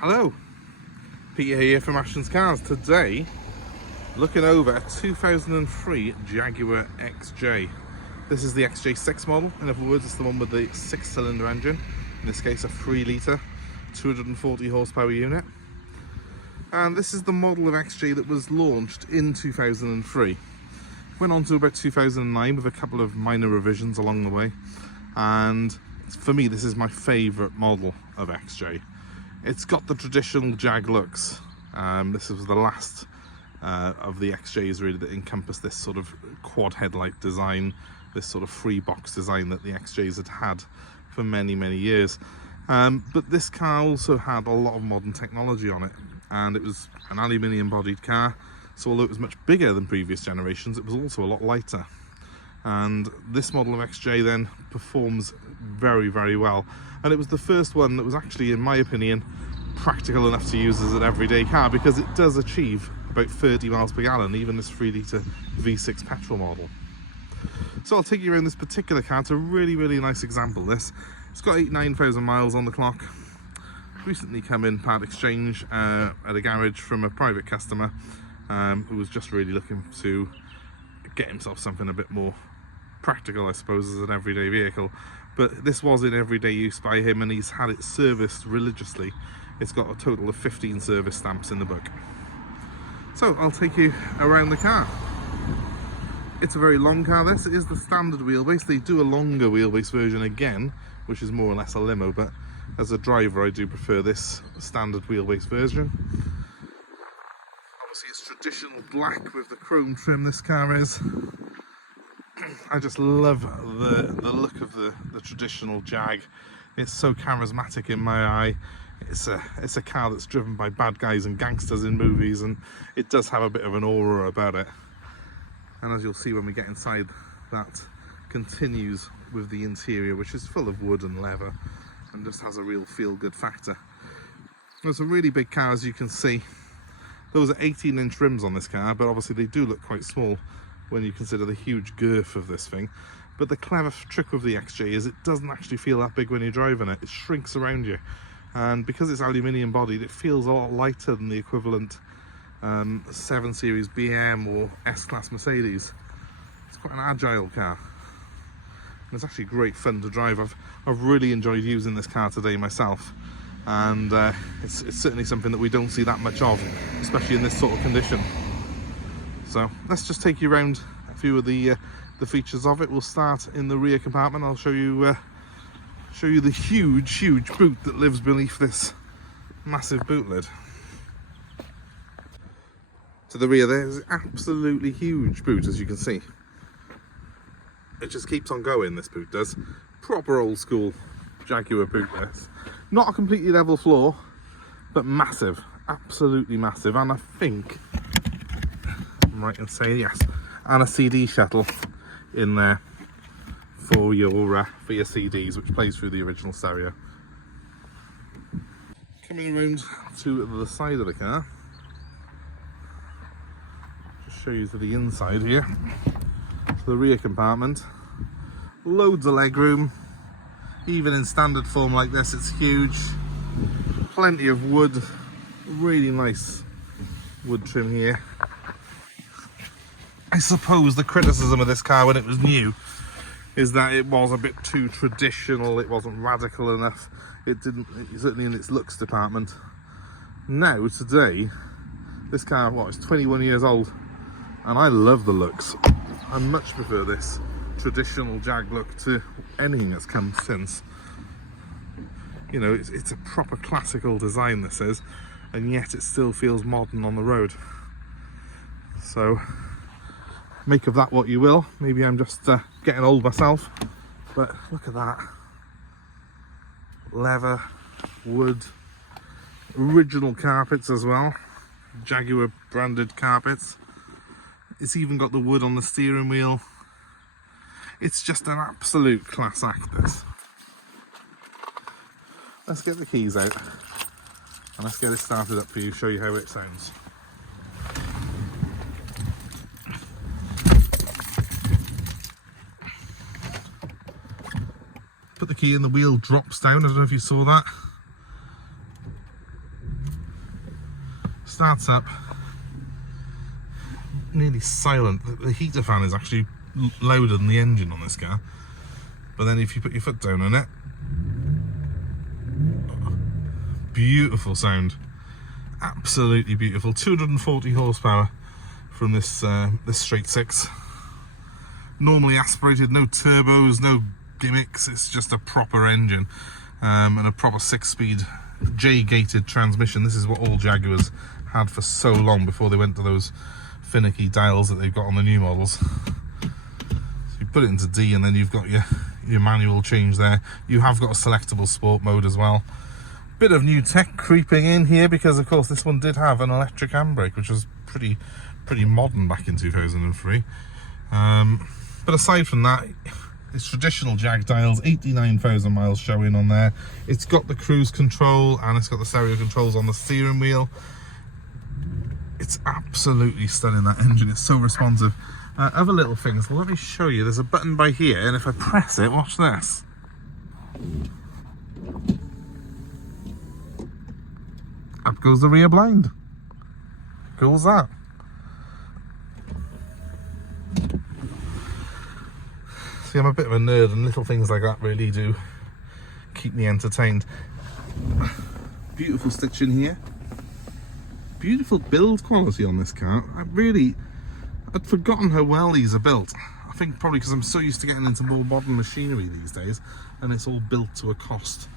Hello, Peter here from Ashton's Cars. Today, looking over a 2003 Jaguar XJ. This is the XJ6 model. In other words, it's the one with the 6-cylinder engine. In this case, a 3 litre, 240 horsepower unit. And this is the model of XJ that was launched in 2003. Went on to about 2009 with a couple of minor revisions along the way. And for me, this is my favourite model of XJ. It's got the traditional Jag looks. This was the last of the XJs really that encompassed this sort of quad headlight design, this sort of free box design that the XJs had had for many years. But this car also had a lot of modern technology on it, and it was an aluminium bodied car, so although it was much bigger than previous generations, it was also a lot lighter. And this model of XJ then performs very well, and it was the first one that was actually, in my opinion, practical enough to use as an everyday car, because it does achieve about 30 miles per gallon, even this 3 litre V6 petrol model. So I'll take you around this particular car. It's a really nice example. This, it's got 9,000 miles on the clock. Recently come in part exchange at a garage from a private customer who was just really looking to get himself something a bit more practical, I suppose, as an everyday vehicle. But this was in everyday use by him, and he's had it serviced religiously. It's got a total of 15 service stamps in the book. So I'll take you around the car. It's a very long car, this. It is the standard wheelbase. They do a longer wheelbase version again, which is more or less a limo, but as a driver I do prefer this standard wheelbase version. Obviously it's traditional black with the chrome trim, this car is. I just love the look of the traditional Jag. It's so charismatic in my eye. It's a car that's driven by bad guys and gangsters in movies, and it does have a bit of an aura about it. And as you'll see when we get inside, that continues with the interior, which is full of wood and leather and just has a real feel-good factor. It's a really big car, as you can see. Those are 18-inch rims on this car, but obviously they do look quite small when you consider the huge girth of this thing. But the clever trick with the XJ is it doesn't actually feel that big when you're driving it. It shrinks around you, and because it's aluminium bodied, it feels a lot lighter than the equivalent 7 Series BM or S-Class Mercedes. It's quite an agile car, and it's actually great fun to drive. I've really enjoyed using this car today myself, and it's certainly something that we don't see that much of, especially in this sort of condition. So let's just take you around a few of the features of it. We'll start in the rear compartment. I'll show you the huge boot that lives beneath this massive boot lid. To the rear there is an absolutely huge boot, as you can see. It just keeps on going, this boot does. Proper old school Jaguar boot this. Not a completely level floor, but massive, absolutely massive. And I think I'm right in saying yes, and a CD shuttle in there for your CDs, which plays through the original stereo. Coming around to the side of the car, just show you to the inside here. To the rear compartment, loads of legroom. Even in standard form like this, it's huge. Plenty of wood, really nice wood trim here. I suppose the criticism of this car when it was new is that it was a bit too traditional. It wasn't radical enough. Certainly in its looks department. Now, today, this car, is 21 years old, and I love the looks. I much prefer this traditional Jag look to anything that's come since. You know, it's a proper classical design, this is, and yet it still feels modern on the road. So make of that what you will. Maybe I'm just getting old myself, but look at that. Leather, wood, original carpets as well, Jaguar branded carpets. It's even got the wood on the steering wheel. It's just an absolute class act, this. Let's get the keys out and let's get it started up for you, show you how it sounds. Put the key in, the wheel drops down. I don't know if you saw that. Starts up, nearly silent. The heater fan is actually louder than the engine on this car. But then if you put your foot down on it, beautiful sound, absolutely beautiful. 240 horsepower from this this straight six. Normally aspirated, no turbos, no gimmicks. It's just a proper engine and a proper 6-speed J-gated transmission. This is what all Jaguars had for so long before they went to those finicky dials that they've got on the new models. So you put it into D and then you've got your manual change there. You have got a selectable sport mode as well. Bit of new tech creeping in here because of course this one did have an electric handbrake, which was pretty modern back in 2003. But aside from that, it's traditional Jag dials, 89,000 miles showing on there. It's got the cruise control and it's got the stereo controls on the steering wheel. It's absolutely stunning, that engine. It's so responsive. Other little things, well, let me show you. There's a button by here, and if I press it, watch this. Up goes the rear blind. Cool as that. See, I'm a bit of a nerd, and little things like that really do keep me entertained. Beautiful stitching here. Beautiful build quality on this car. I'd forgotten how well these are built. I think probably because I'm so used to getting into more modern machinery these days, and it's all built to a cost.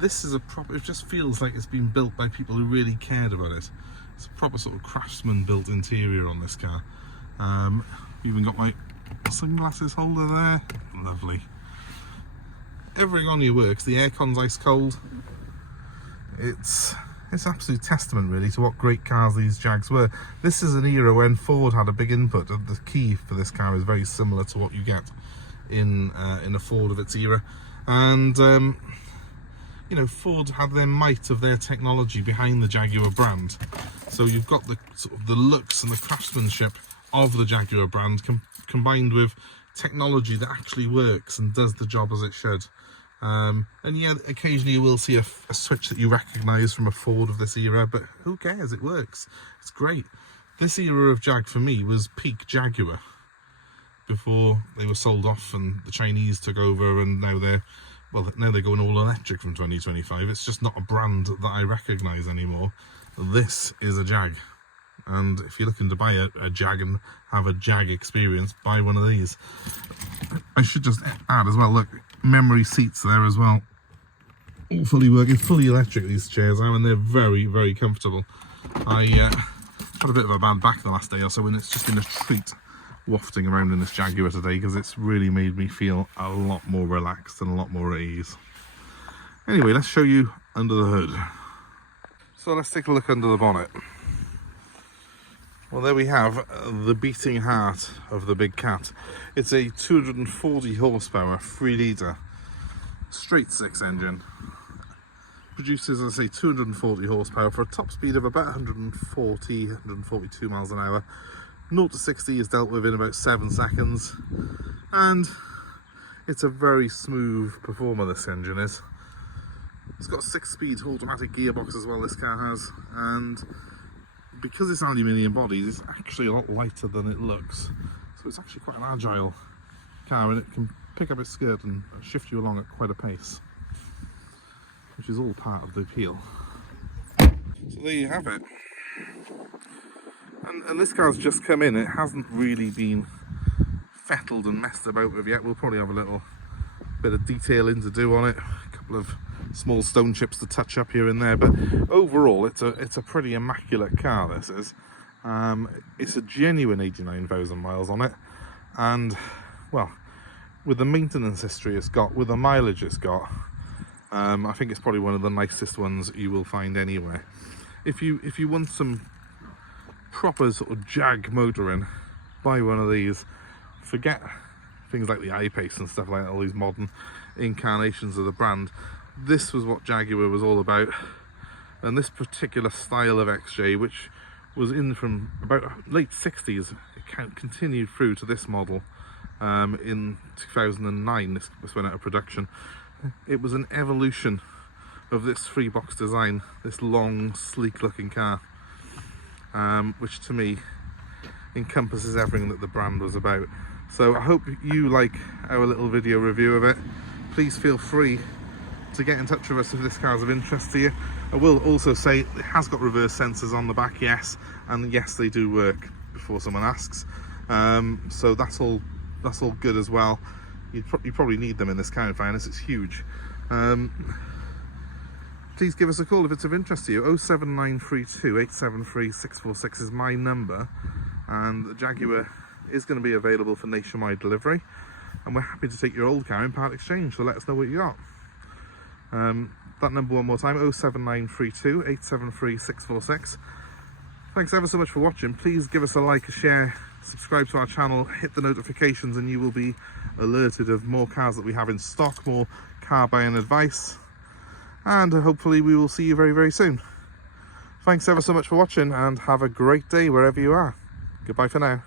This is a proper, it just feels like it's been built by people who really cared about it. It's a proper sort of craftsman built interior on this car. Even got my sunglasses holder there. Lovely. Everything on here works. The aircon's ice cold. It's absolute testament really to what great cars these Jags were. This is an era when Ford had a big input. The key for this car is very similar to what you get in a Ford of its era, and you know, Ford had their might of their technology behind the Jaguar brand. So you've got the sort of the looks and the craftsmanship of the Jaguar brand combined with technology that actually works and does the job as it should. And yeah, occasionally you will see a switch that you recognise from a Ford of this era, but who cares? It works. It's great. This era of Jag for me was peak Jaguar before they were sold off and the Chinese took over, and now they're going all electric from 2025. It's just not a brand that I recognise anymore. This is a Jag, and if you're looking to buy a Jag and have a Jag experience, buy one of these. I should just add as well, look, memory seats there as well, all fully working, fully electric these chairs are, and they're very, very comfortable. I had a bit of a bad back the last day or so, and it's just been a treat wafting around in this Jaguar today because it's really made me feel a lot more relaxed and a lot more at ease. Anyway, let's show you under the hood. So let's take a look under the bonnet. Well, there we have the beating heart of the big cat. It's a 240 horsepower, 3 litre, straight six engine. Produces, as I say, 240 horsepower for a top speed of about 140, 142 miles an hour. 0 to 60 is dealt with in about 7 seconds. And it's a very smooth performer, this engine is. It's got a 6-speed automatic gearbox as well, this car has. And because it's aluminium bodies, it's actually a lot lighter than it looks. So it's actually quite an agile car, and it can pick up its skirt and shift you along at quite a pace, which is all part of the appeal. So there you have it. And this car's just come in. It hasn't really been fettled and messed about with yet. We'll probably have a little bit of detailing to do on it, a couple of small stone chips to touch up here and there, but overall it's a pretty immaculate car, this is. It's a genuine 89,000 miles on it, and well, with the maintenance history it's got, with the mileage it's got, I think it's probably one of the nicest ones you will find anywhere. If you want some proper sort of Jag motoring, buy one of these. Forget things like the I-Pace and stuff like that, all these modern incarnations of the brand. This was what Jaguar was all about, and this particular style of XJ, which was in from about late 60s, it continued through to this model. In 2009 this went out of production. It was an evolution of this 3-box design, this long sleek looking car. which to me encompasses everything that the brand was about. So I hope you like our little video review of it. Please feel free to get in touch with us if this car is of interest to you. I will also say it has got reverse sensors on the back, yes, and yes, they do work, before someone asks. So that's all good as well. You probably need them in this car, in fairness, it's huge. Please give us a call if it's of interest to you. 07932 873 646 is my number, and the Jaguar is going to be available for nationwide delivery, and we're happy to take your old car in part exchange, so let us know what you got. That number one more time, 07932 873 646. Thanks ever so much for watching. Please give us a like, a share, subscribe to our channel, hit the notifications, and you will be alerted of more cars that we have in stock, more car buying advice, and hopefully we will see you very, very soon. Thanks ever so much for watching, and have a great day wherever you are. Goodbye for now.